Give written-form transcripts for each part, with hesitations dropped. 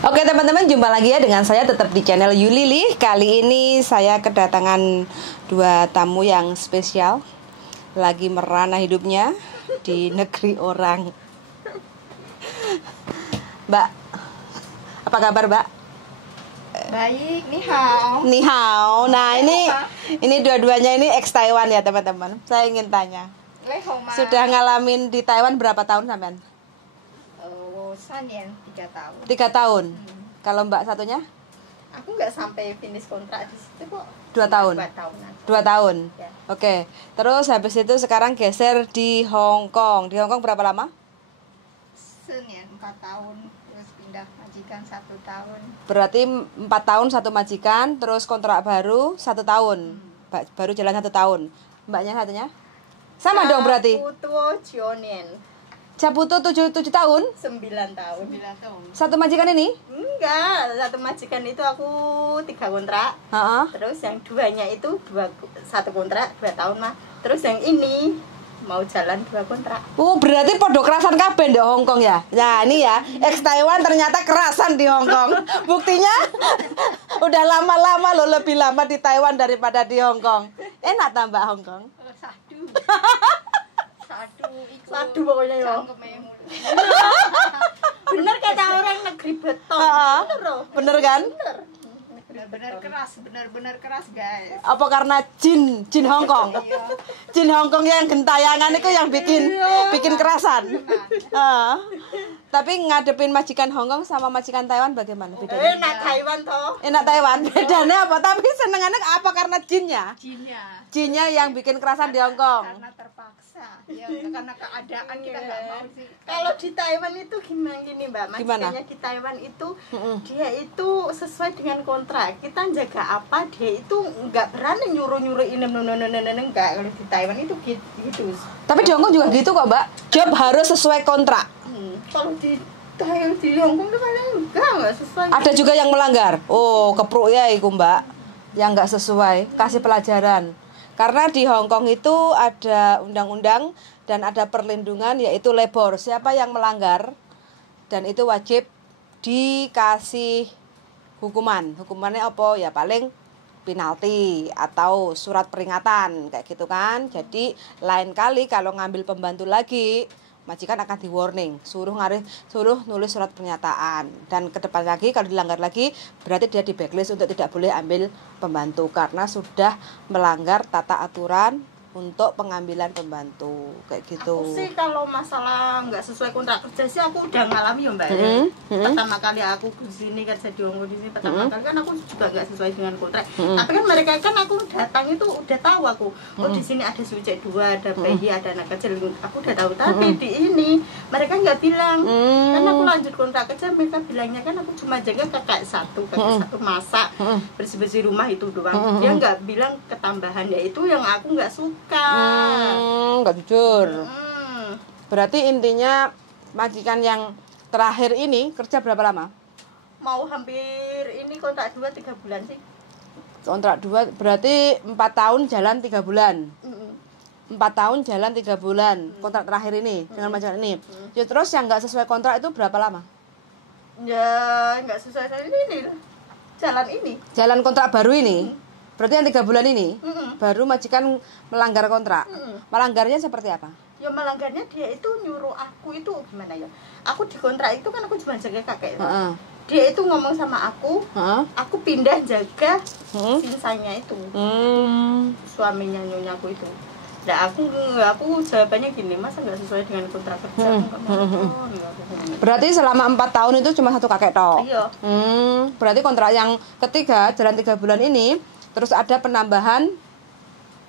Oke teman-teman, jumpa lagi ya dengan saya tetap di channel Yulili. Kali ini saya kedatangan dua tamu yang spesial, lagi merana hidupnya di negeri orang. Mbak, apa kabar Mbak? Baik, ni hao. Ni hao. Nah ini dua-duanya ini ex Taiwan ya teman-teman. Saya ingin tanya, sudah ngalamin di Taiwan berapa tahun sampean? 3 年 3 tahun. 3 tahun. Kalau Mbak satunya? Aku nggak sampai finish kontrak di situ kok. 2 tahun. 2 tahunan. 2 tahun. Ya. Oke. Terus habis itu sekarang geser di Hong Kong. Di Hong Kong berapa lama? 4 年 4 tahun. Terus pindah majikan 1 tahun. Berarti 4 tahun satu majikan, terus kontrak baru 1 tahun. Baru jalan 1 tahun. Mbaknya satunya? Sama dong berarti. Putu 9 年. Caputo 7 tahun? 9 tahun. 9 tahun. Satu majikan ini? Enggak, satu majikan itu aku 3 kontrak. Terus yang duanya itu 1 kontrak 2 tahun mah. Terus yang ini mau jalan 2 kontrak. Oh, berarti podo kerasan kabeh di Hong Kong ya? Nah, ini ya, ex Taiwan ternyata kerasan di Hong Kong. Buktinya udah lama-lama loh, lebih lama di Taiwan daripada di Hong Kong. Enak tambah Hong Kong. Sadu pokoknya ya. Bener kata orang negeri beton. Bener kan? Bener-bener keras guys. Apa karena jin Hong Kong? Jin Hong Kong yang gentayangan itu yang bikin kerasan. Tapi ngadepin majikan Hong Kong sama majikan Taiwan bagaimana bedanya? Enak Taiwan toh. Enak Taiwan. Bedanya apa? Tapi senengannya apa karena jinnya? Jinnya yang bikin kerasan di Hong Kong. Karena terpaksa. Ya, karena keadaan kita nggak mau sih. Kalau di Taiwan itu gini Mbak, majikannya di Taiwan itu dia itu sesuai dengan kontrak. Kita jaga apa, dia itu nggak berani nyuruh ini enggak. Kalau di Taiwan itu gitu. Tapi di Hong Kong juga gitu kok Mbak. Job harus sesuai kontrak. Kalau di Hong Kong itu enggak sesuai. Ada juga yang melanggar. Oh, kepruk ya iku Mbak. Yang nggak sesuai, kasih pelajaran. Karena di Hong Kong itu ada undang-undang dan ada perlindungan yaitu labor. Siapa yang melanggar dan itu wajib dikasih hukuman. Hukumannya apa? Ya paling penalti atau surat peringatan kayak gitu kan. Jadi lain kali kalau ngambil pembantu lagi, majikan akan di warning, suruh nulis surat pernyataan, dan ke depan lagi kalau dilanggar lagi berarti dia di blacklist untuk tidak boleh ambil pembantu karena sudah melanggar tata aturan untuk pengambilan pembantu kayak gitu. Aku sih kalau masalah nggak sesuai kontrak kerja sih aku udah ngalami ya Mbak. Pertama kali aku ke sini kerja di Hong Kong di sini pertama kali kan aku juga nggak sesuai dengan kontrak. Tapi kan mereka kan aku datang itu udah tahu aku. Oh di sini ada sucek 2, ada bayi, ada anak kecil. Aku udah tahu. Tapi di ini mereka nggak bilang. Kan aku lanjut kontrak kerja mereka bilangnya kan aku cuma jaga kakak satu masak bersih-bersih rumah itu doang. Dia nggak bilang ketambahan ya itu yang aku nggak suka. Nggak jujur. Berarti intinya majikan yang terakhir ini kerja berapa lama? Mau hampir ini kontrak 2-3 bulan sih. Kontrak 2 berarti 4 tahun jalan 3 bulan. 4 tahun jalan 3 bulan kontrak terakhir ini dengan majikan ini. Ya, terus yang nggak sesuai kontrak itu berapa lama? Ya nggak sesuai ini jalan kontrak baru ini. Berarti yang 3 bulan ini baru majikan melanggar kontrak. Melanggarnya seperti apa? Ya melanggarnya dia itu nyuruh aku itu gimana ya? Aku di kontrak itu kan aku cuma jaga kakek. Dia itu ngomong sama aku pindah jaga sinsanya itu. Suaminya nyonyaku itu. Nah aku jawabannya gini, masa nggak sesuai dengan kontrak kerja? Berarti selama 4 tahun itu cuma 1 kakek toh? Iya. Berarti kontrak yang ketiga jalan 3 bulan ini terus ada penambahan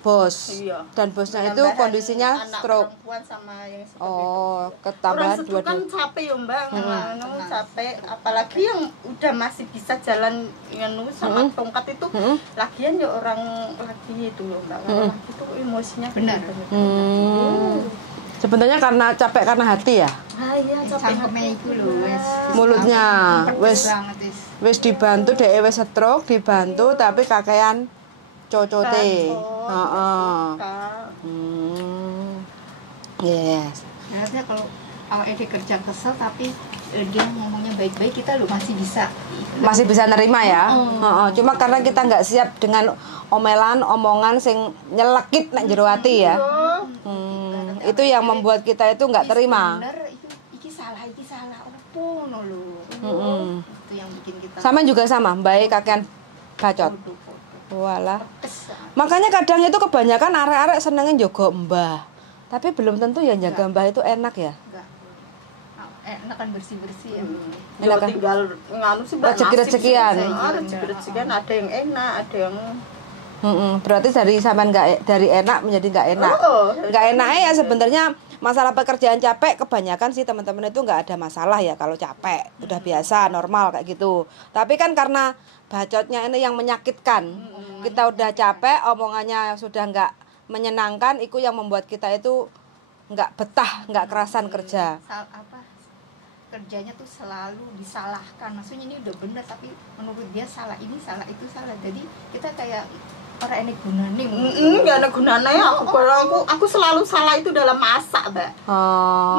bos. Iya. Dan bosnya itu kondisinya stroke. Sama yang ketambahan 2 kan capek ya Mbak, capek. Apalagi yang udah masih bisa jalan dengan sama tongkat itu, lagian ya orang lagi itu loh Mbak. Lagi itu emosinya benar. Sebenarnya karena capek karena hati ya. Iya, capek itu loh. Mulutnya wis dibantu dhek wis stroke dibantu tapi kakean cocote. Yes. Harusnya kalau awak kerja kesel tapi dia ngomongnya baik-baik, kita lo masih bisa nerima ya. Cuma karena kita nggak siap dengan omongan sing nyelekit nek jero ati ya. Itu yang membuat kita itu nggak terima. Bener, iki salah opo ngono lho. Itu yang bikin kita Sama juga sama, baik kakean bacot. Walah. Makanya kadang itu kebanyakan arek-arek senengin jogo mbah. Tapi belum tentu ya jaga mbah itu enak ya. enggak enak kan bersih-bersih ya. Ya tinggal nganu sih Mbak, Rezeki-rezekian. Rezeki-rezekian ada yang enak, ada yang Berarti dari sampean dari enak menjadi nggak enak. Nggak enaknya ya sebenarnya masalah pekerjaan capek kebanyakan sih teman-teman itu nggak ada masalah ya kalau capek, udah biasa normal kayak gitu. Tapi kan karena bacotnya ini yang menyakitkan, kita udah capek, omongannya sudah nggak menyenangkan, itu yang membuat kita itu nggak betah, nggak kerasan kerja. Kerjanya tuh selalu disalahkan, maksudnya ini udah benar tapi menurut dia salah, ini salah, itu salah. Jadi kita kayak orang enek gunane. Enggak ada gunanya ya. Aku selalu salah itu dalam masak, Mbak.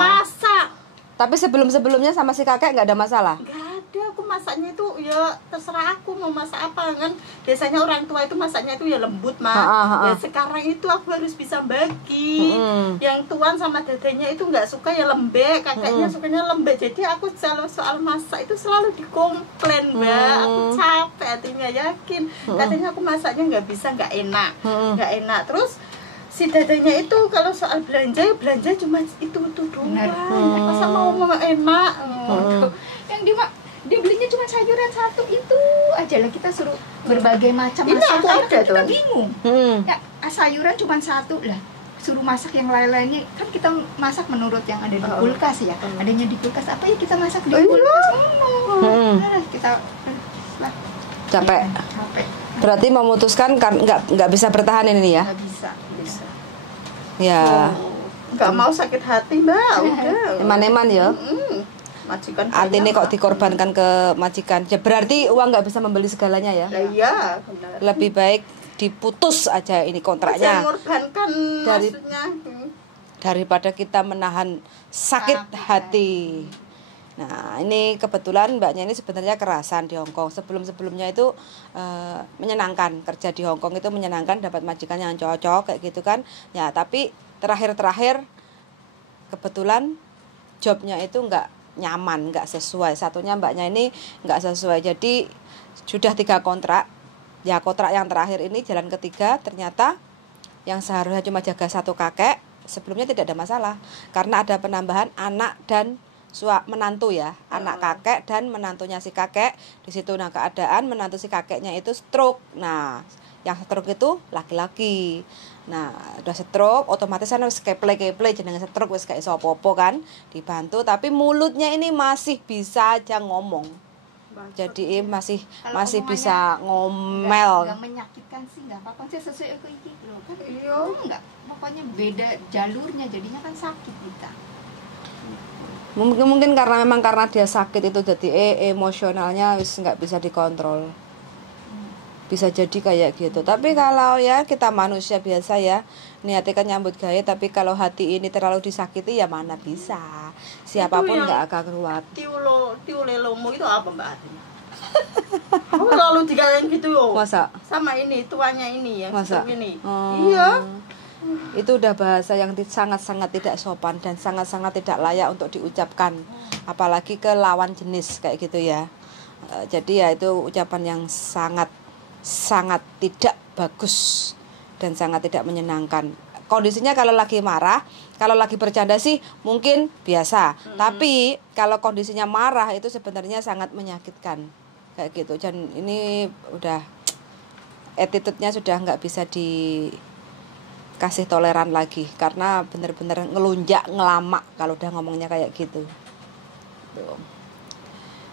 Masak. Tapi sebelumnya sama si kakek nggak ada masalah. Nggak ada, aku masaknya itu ya terserah aku mau masak apa kan. Biasanya orang tua itu masaknya itu ya lembut mah. Ya sekarang itu aku harus bisa bagi. Yang tuan sama dadanya itu nggak suka ya lembek, kakaknya sukanya lembek. Jadi aku selalu soal masak itu selalu dikomplain, Mbak. Aku capek hatinya, yakin. Katanya aku masaknya nggak bisa, nggak enak. Terus si dadanya itu kalau soal belanja cuma itu doang. Masa mau enak. Yang dia belinya cuma sayuran satu itu aja lah, kita suruh berbagai macam masakan ada kan kita tuh. bingung. Ya sayuran cuma satu lah, suruh masak yang lain-lainnya kan kita masak menurut yang ada di kulkas ya. Adanya di kulkas apa ya kita masak di kulkas. Kita lah Capek. Berarti memutuskan kan nggak bisa bertahan ini ya. Nggak bisa. Ya. Nggak mau sakit hati, Mbak. Udah. Eman-eman ya. Majikan Artinya kok dikorbankan ke majikan. Ya, berarti uang nggak bisa membeli segalanya ya. Iya, benar. Lebih baik diputus aja ini kontraknya. Mengorbankan maksudnya. Daripada kita menahan sakit hati. Nah, ini kebetulan mbaknya ini sebenarnya kerasan di Hongkong. Sebelumnya itu menyenangkan, kerja di Hongkong itu menyenangkan, dapat majikan yang cocok kayak gitu kan. Ya, tapi terakhir kebetulan jobnya itu nggak nyaman, nggak sesuai. Satunya mbaknya ini nggak sesuai. Jadi sudah 3 kontrak. Ya, kontrak yang terakhir ini jalan ketiga, ternyata yang seharusnya cuma jaga 1 kakek, sebelumnya tidak ada masalah karena ada penambahan anak dan menantu ya, anak kakek dan menantunya si kakek di situ. Nah, keadaan menantu si kakeknya itu stroke. Nah, yang stroke itu laki-laki. Nah, udah stroke otomatis kan wis keple jenenge stroke wis gak iso apa-apa kan, dibantu tapi mulutnya ini masih bisa aja ngomong. Jadi masih bisa ngomel. Enggak menyakitkan sih, enggak apa-apa sih, sesuai aku iki lho kan. Iya, enggak. Pokoknya beda jalurnya jadinya kan sakit kita. Mungkin karena dia sakit itu jadi emosionalnya wis nggak bisa dikontrol, bisa jadi kayak gitu. Tapi kalau ya kita manusia biasa ya, niatnya kan nyambut gawe, tapi kalau hati ini terlalu disakiti ya mana bisa, siapapun nggak akan kuat. Tiulelomo itu apa Mbak artinya? Aku selalu digalain gitu yo. Masa? Sama ini tuanya ini ya. Masa? Ini. Iya. Itu udah bahasa yang sangat-sangat tidak sopan dan sangat-sangat tidak layak untuk diucapkan, apalagi ke lawan jenis kayak gitu ya. Jadi ya itu ucapan yang sangat tidak bagus dan sangat tidak menyenangkan. Kondisinya kalau lagi marah, kalau lagi bercanda sih mungkin biasa, tapi kalau kondisinya marah itu sebenarnya sangat menyakitkan kayak gitu. Dan ini udah attitude-nya sudah nggak bisa dikasih toleran lagi karena bener-bener ngelunjak ngelamak kalau udah ngomongnya kayak gitu. Tuh.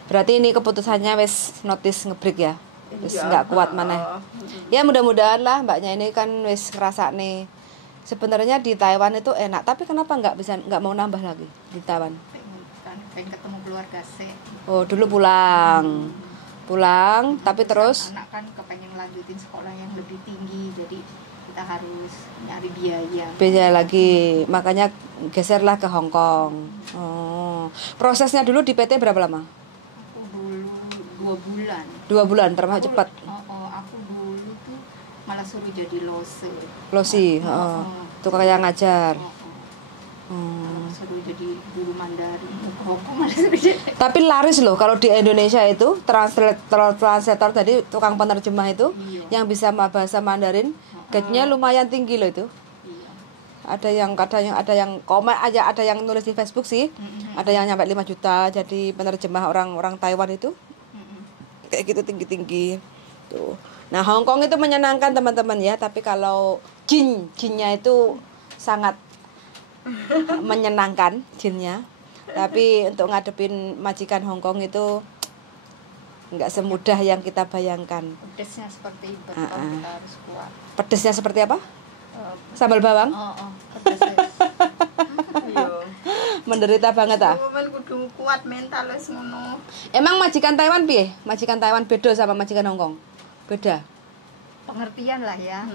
Berarti ini keputusannya wis notice ngebreak ya, wis nggak kuat mana. Ya mudah-mudahan lah mbaknya ini kan wis ngerasa nih sebenarnya di Taiwan itu enak, tapi kenapa nggak mau nambah lagi di Taiwan? Pengen ketemu keluarga sih. Oh dulu pulang tapi terus anak kan kepengen lanjutin sekolah yang lebih tinggi, jadi kita harus nyari biaya. Biaya lagi, makanya geserlah ke Hong Kong. Oh. Prosesnya dulu di PT berapa lama? Aku dulu 2 bulan. 2 bulan, termasuk cepat. Aku dulu tuh malah suruh jadi Losi, tuh kayak ngajar. Suruh jadi guru Mandarin. Aku malah suruh jadi. Tapi laris loh kalau di Indonesia itu translator tadi, tukang penerjemah itu yang bisa bahasa Mandarin, gajinya lumayan tinggi loh itu. Iya. Ada yang komen aja, ada yang nulis di Facebook sih. Ada yang nyampe 5 juta jadi penerjemah orang Taiwan itu. Kayak gitu tinggi-tinggi. Tuh. Nah, Hong Kong itu menyenangkan teman-teman ya, tapi kalau jinnya itu sangat menyenangkan jinnya. Tapi untuk ngadepin majikan Hong Kong itu nggak semudah yang kita bayangkan. Pedesnya seperti itu, kita harus kuat. Pedesnya seperti apa? Sambal bawang? Pedesnya. Menderita banget ah. Kudu kuat mental wis ngono. Emang majikan Taiwan piye? Majikan Taiwan beda sama majikan Hong Kong? Beda. Pengertian lah ya.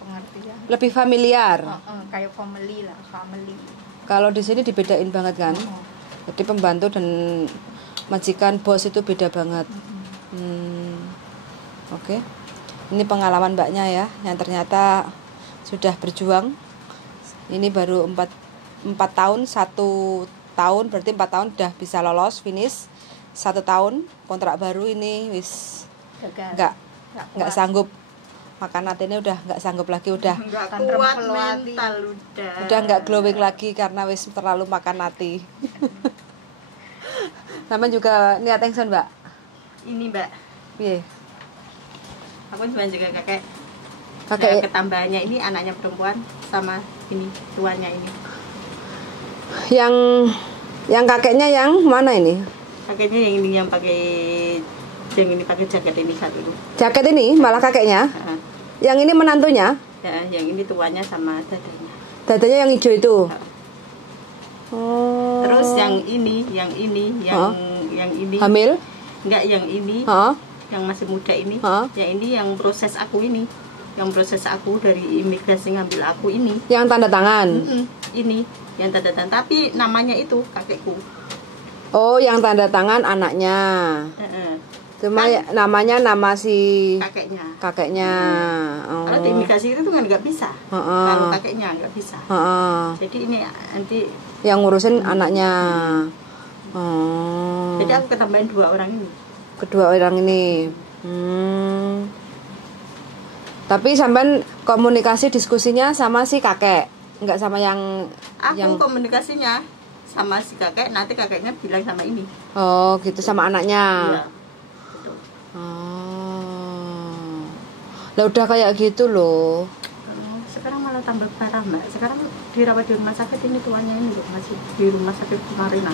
Pengertian. Lebih familiar. Kayak family. Kalau di sini dibedain banget kan? Jadi pembantu dan majikan bos itu beda banget. Oke. Ini pengalaman mbaknya ya, yang ternyata sudah berjuang. Ini baru 4 tahun, 1 tahun, berarti 4 tahun udah bisa lolos, finish. 1 tahun, kontrak baru ini wis nggak sanggup. Makan hati ini udah nggak sanggup lagi, udah nggak kuat mental, udah nggak glowing lagi karena wis terlalu makan hati. Sama juga niat engson mbak. Ini mbak. Iya. Aku cuma juga kakek. Nah, ketambahannya ini anaknya perempuan sama ini tuanya ini. Yang kakeknya yang mana ini? Kakeknya yang ini yang pakai jaket ini satu itu. Jaket ini malah kakeknya. Yang ini menantunya. Ya, yang ini tuanya sama dadanya. Dadanya yang hijau itu. Oh. Terus yang ini hamil? Enggak, yang ini. Yang masih muda ini. Yang ini yang proses aku ini. Yang proses aku dari imigrasi ngambil aku ini. Yang tanda tangan. Ini yang tanda tangan, tapi namanya itu kakekku. Oh, yang tanda tangan anaknya. Cuma kan, namanya nama si kakeknya. Kalau di imigrasi itu kan nggak bisa. Kalau kakeknya nggak bisa. Jadi ini nanti yang ngurusin anaknya. Jadi aku ketambahin 2 orang ini. Kedua orang ini. Tapi sampean komunikasi diskusinya sama si kakek, nggak sama yang komunikasinya sama si kakek, nanti kakeknya bilang sama ini. Oh, gitu sama anaknya. Iya. Lah udah kayak gitu loh. Sekarang malah tambah parah mbak. Sekarang dirawat di rumah sakit ini tuanya ini loh, masih di rumah sakit kemarin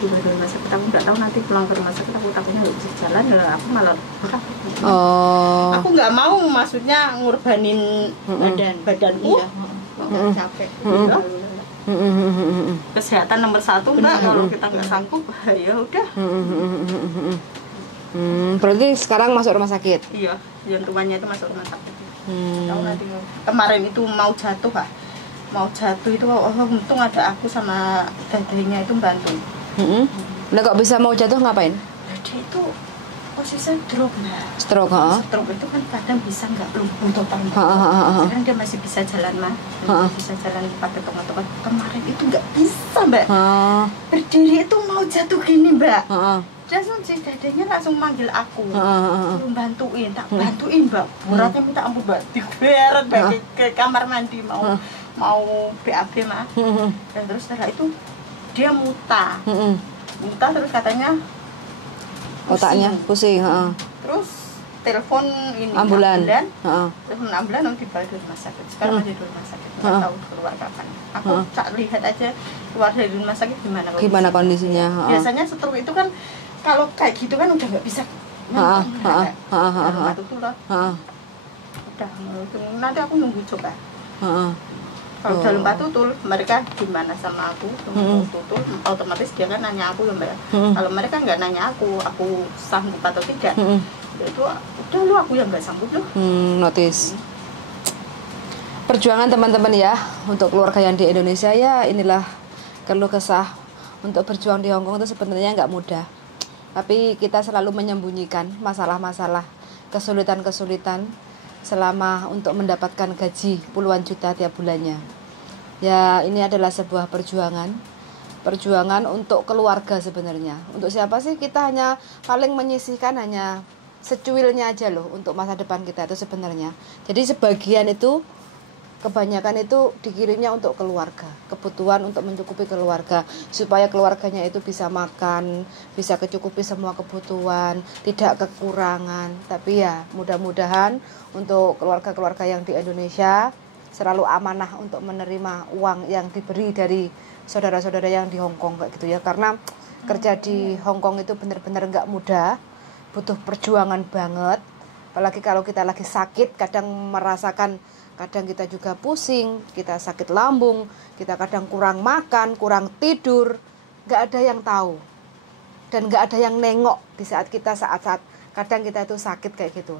di rumah sakit. Aku nggak tahu nanti pulang ke rumah sakit aku takutnya nggak bisa jalan, ya aku malah aku nggak mau, maksudnya ngorbanin badanku. Capek. Kesehatan nomor 1 mbak. Kalau kita nggak sanggup ya udah. Berarti sekarang masuk rumah sakit? Iya, yang tuanya itu masuk rumah sakit. Kemarin itu mau jatuh itu untung ada aku sama dadanya itu bantu. Nah kok bisa mau jatuh ngapain? Dia itu posisinya stroke mbak. Stroke itu kan kadang bisa nggak lumpuh total. Sekarang dia masih bisa jalan mah, bisa jalan pakai tongkat-tongkat. Kemarin itu nggak bisa mbak. Berdiri itu mau jatuh gini mbak. Langsung si dadanya langsung manggil aku, belum bantuin, tak bantuin mbak. Beratnya minta ampun mbak, digeret ke kamar mandi mau BAB mah. Dan terus setelah itu dia muntah terus katanya otaknya pusing. Terus telepon ini ambulan. Telepon ambulan nanti dibawa di rumah sakit. Sekarang masih di rumah sakit, nggak tahu keluar kapan. Aku tak lihat aja keluar dari rumah sakit gimana kondisinya. Biasanya stroke itu kan kalau kayak gitu kan udah nggak bisa tutul lah. Udah nanti aku nunggu coba. Kalau udah lembah tutul, mereka gimana sama aku tutul, otomatis dia kan nanya aku ya mbak. Kalau mereka nggak nanya aku sanggup atau tidak, itu udah lu aku yang nggak sanggup loh. Notice. perjuangan teman-teman ya untuk keluarga yang di Indonesia. Ya inilah keluh kesah. Untuk berjuang di Hong Kong itu sebenarnya nggak mudah, tapi kita selalu menyembunyikan masalah-masalah, kesulitan-kesulitan selama untuk mendapatkan gaji puluhan juta tiap bulannya. Ya ini adalah sebuah perjuangan untuk keluarga sebenarnya. Untuk siapa sih? Kita hanya paling menyisihkan hanya secuilnya aja loh untuk masa depan kita itu sebenarnya. Jadi sebagian itu, kebanyakan itu dikirimnya untuk keluarga, kebutuhan untuk mencukupi keluarga, supaya keluarganya itu bisa makan, bisa kecukupi semua kebutuhan, tidak kekurangan. Tapi ya mudah-mudahan untuk keluarga-keluarga yang di Indonesia selalu amanah untuk menerima uang yang diberi dari saudara-saudara yang di Hong Kong kayak gitu ya. Karena kerja di Hong Kong itu benar-benar nggak mudah, butuh perjuangan banget. Apalagi kalau kita lagi sakit, kadang merasakan, kadang kita juga pusing, kita sakit lambung, kita kadang kurang makan, kurang tidur, nggak ada yang tahu. Dan nggak ada yang nengok di saat kita saat-saat kadang kita itu sakit kayak gitu.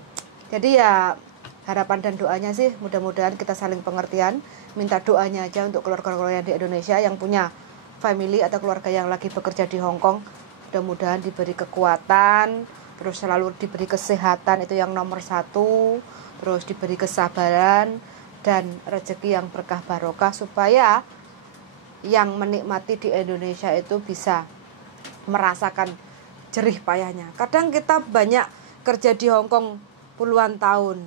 Jadi ya harapan dan doanya sih mudah-mudahan kita saling pengertian, minta doanya aja untuk keluarga-keluarga yang di Indonesia yang punya family atau keluarga yang lagi bekerja di Hong Kong. Mudah-mudahan diberi kekuatan, terus selalu diberi kesehatan, itu yang nomor 1, terus diberi kesabaran dan rezeki yang berkah barokah, supaya yang menikmati di Indonesia itu bisa merasakan jerih payahnya. Kadang kita banyak kerja di Hong Kong puluhan tahun,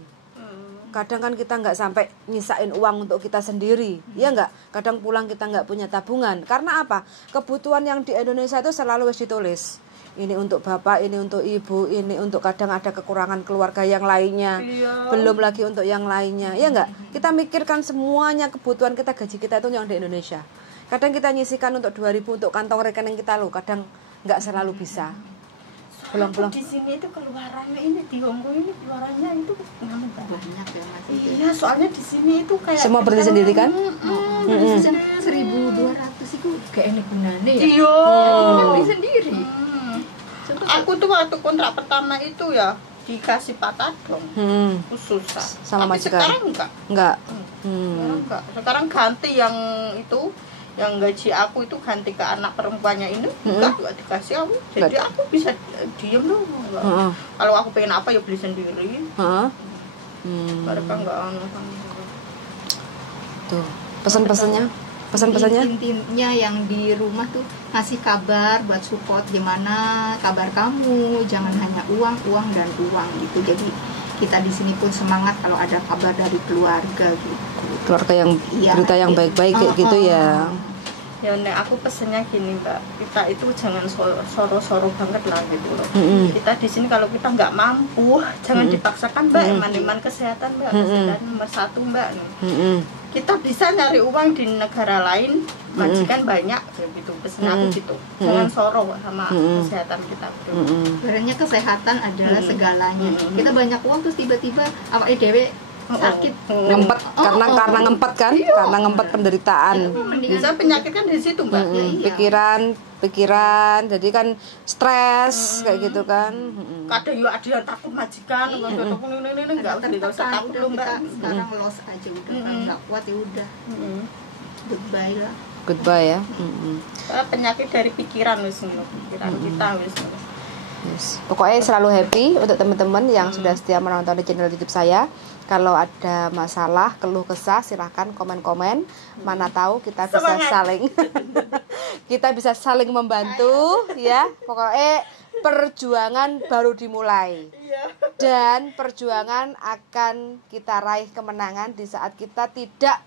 kadang kan kita nggak sampai nyisain uang untuk kita sendiri, ya nggak? Kadang pulang kita nggak punya tabungan. Karena apa? Kebutuhan yang di Indonesia itu selalu ditulis. Ini untuk bapak, ini untuk ibu, ini untuk, kadang ada kekurangan keluarga yang lainnya, belum lagi untuk yang lainnya, ya enggak? Kita mikirkan semuanya, kebutuhan kita, gaji kita itu yang di Indonesia. Kadang kita nyisikan untuk 2.000 untuk kantong rekening kita loh, kadang nggak selalu bisa. Belum. Di sini itu keluarannya, ini di Hong Kong ini keluarannya itu banyak ya Mas. Iya, soalnya di sini itu kayak semua berdiri sendiri kan? 1.200 itu gak enak gunanya ya. Iya. Beli sendiri. Aku tuh waktu kontrak pertama itu ya dikasih patadong, susah. Sama tapi majikan. Sekarang enggak. Sekarang enggak. Sekarang ganti yang itu, yang gaji aku itu ganti ke anak perempuannya ini, enggak dikasih aku. Jadi aku bisa diem loh. Kalau aku pengen apa ya beli sendiri. Mereka enggak tuh pesan-pesannya intinya yang di rumah tuh ngasih kabar buat support, gimana kabar kamu, jangan hanya uang dan uang gitu. Jadi kita di sini pun semangat kalau ada kabar dari keluarga gitu, keluarga yang berita yang baik-baik kayak gitu ya. Ya nek aku pesennya gini Mbak, kita itu jangan soro-soro banget lah gitu loh. Kita di sini kalau kita nggak mampu, jangan dipaksakan Mbak. Iman kesehatan Mbak, kesehatan nomor 1 Mbak. Kita bisa nyari uang di negara lain, majikan banyak gitu. Pesen aku gitu, jangan soro sama kesehatan kita. Sebenarnya kesehatan adalah segalanya. Kita banyak uang terus tiba-tiba awake dhewe sakit, ngempet karena ngempet kan, karena ngempet penderitaan. Bisa penyakit kan di situ Mbak. Pikiran jadi kan stres kayak gitu kan. Kadang ya ada yang takut majikan, enggak usah takut loh Mbak. Sekarang los aja udah, enggak kuat ya udah. Goodbye ya. Penyakit dari pikiran wis pikiran kita wis. Pokoknya selalu happy untuk teman-teman yang sudah setia menonton di channel YouTube saya. Kalau ada masalah, keluh kesah, silahkan komen-komen. Mana tahu kita bisa saling membantu ya. Pokoknya perjuangan baru dimulai. Dan perjuangan akan kita raih kemenangan di saat kita tidak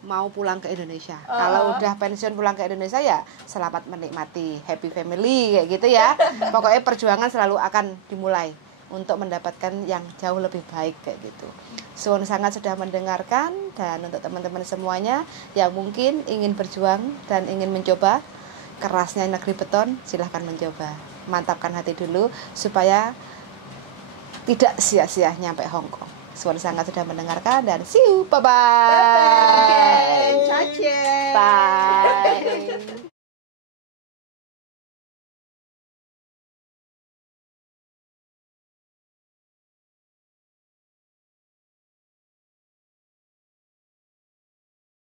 mau pulang ke Indonesia. Kalau udah pensiun pulang ke Indonesia ya selamat menikmati, happy family kayak gitu ya. Pokoknya perjuangan selalu akan dimulai untuk mendapatkan yang jauh lebih baik kayak gitu. Suwun sangat sudah mendengarkan, dan untuk teman-teman semuanya yang mungkin ingin berjuang dan ingin mencoba kerasnya negeri beton, silahkan mencoba. Mantapkan hati dulu supaya tidak sia-sia nyampe Hong Kong. Suwun sangat sudah mendengarkan dan see you, bye bye. Bye. Bye.